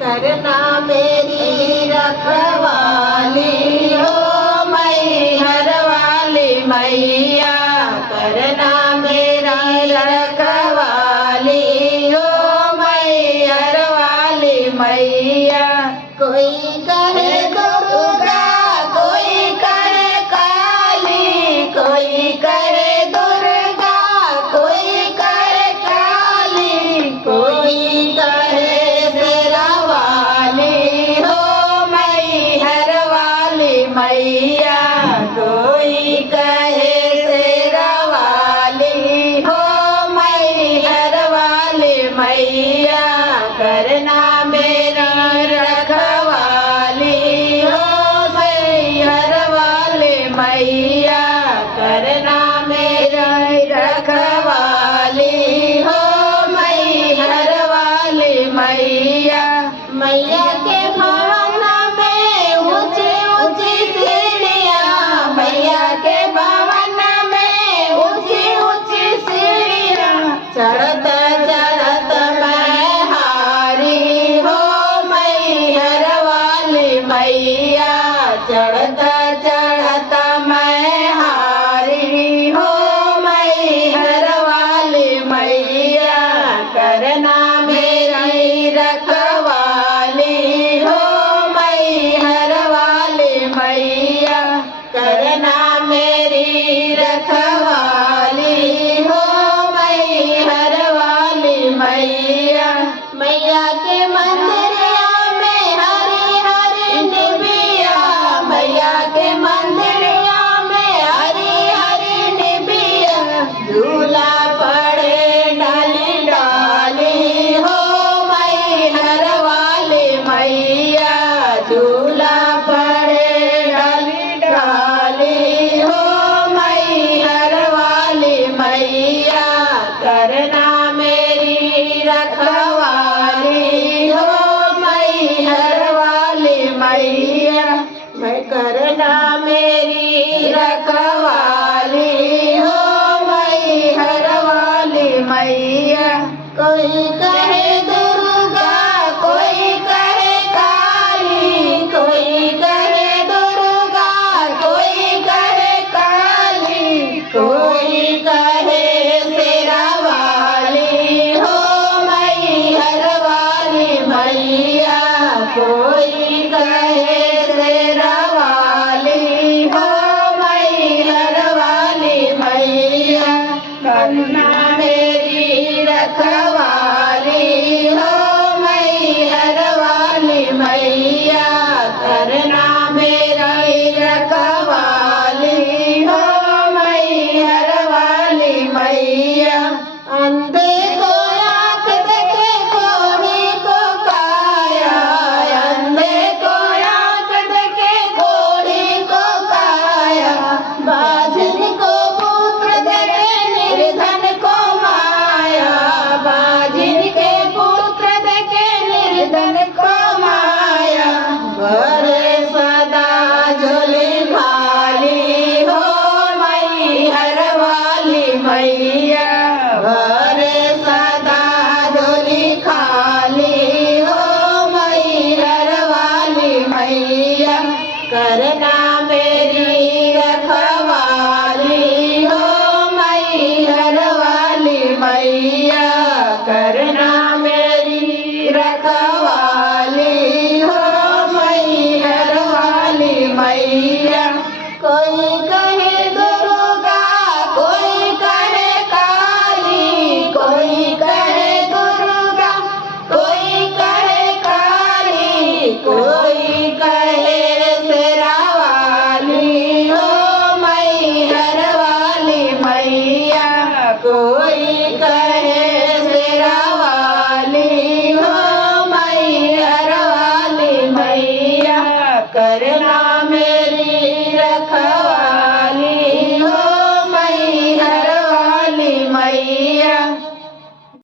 करना मेरी रखवाली हो मैहर वाली मैया, करना मेरा रखवाली हो मैहर वाली मैया। कोई कहे दुर्गा, कोई कहे काली, कोई कहे दुर्गा, कोई कहे काली, कोई कहे शेरा वाली हो मैहर वाली मैया, कोई कहे शेरा वाली हो मैहर वाली मैया। करना मेरा रखवाली हो मैहर वाली मैया, करना मेरा रखवाली हो मैहर वाली मैया। मैया के भवन में ऊंची ऊंची सीढ़ियाँ, मैया के भवन में ऊंची ऊंची सीढ़ियाँ, चढ़त चढ़त मैं हारी हो मैहर वाली मैया, चढ़त चढ़त मैं हारी हो मैहर वाली मैया। करना मेरी रखवाली हो मैहर वाली मैया, करना मेरी रखवाली हो मैहर वाली मैया। मैया के मंदिरिया में हरी हरी निबिया, मैया के मंदिरिया में हरी हरी निबिया, झूला पड़े डाली डाली हो मैहर वाली मैया, झूला पड़े डाली डाली हो मैहर वाली मैया। करना मेरी रखवाली हो मैहर वाली मैया, मैं करना मेरी रखवाली हो मैहर वाली मैया। कोई कहे दुर्गा, कोई कहे काली, कोई कहे दुर्गा, कोई कहे काली, कोई कहे शेरा वाली हो मैहर वाली मैया, कोई कहे शेरा वाली हो मैहर वाली मैया। करना मेरी रखवाली हो मैहर वाली मैया, करना मेरी रखवाली हो मैहर वाली मैया। अंधे को आँख देखे, कोढ़ी को काया, अंधे को आँख देखे, कोढ़ी को काया, बाझिन को पुत्र देखे, निर्धन को माया, बाझिन के पुत्र देखे, निर्धन को माया। भरे सदा झोली खाली हो मैहर वाली मैया, भरे सदा झोली खाली हो मैहर वाली मैया। करना मेरी रखवाली हो मैहर वाली मैया, करना मेरी रखवाली हो मैहर वाली मैया। कोई कहे दुर्गा, कोई कहे काली, कोई कहे दुर्गा, कोई कहे काली, कोई कहे शेरा वाली हो मैहर वाली मैया, कोई कहे शेरा वाली हो मैहर वाली मैया। कर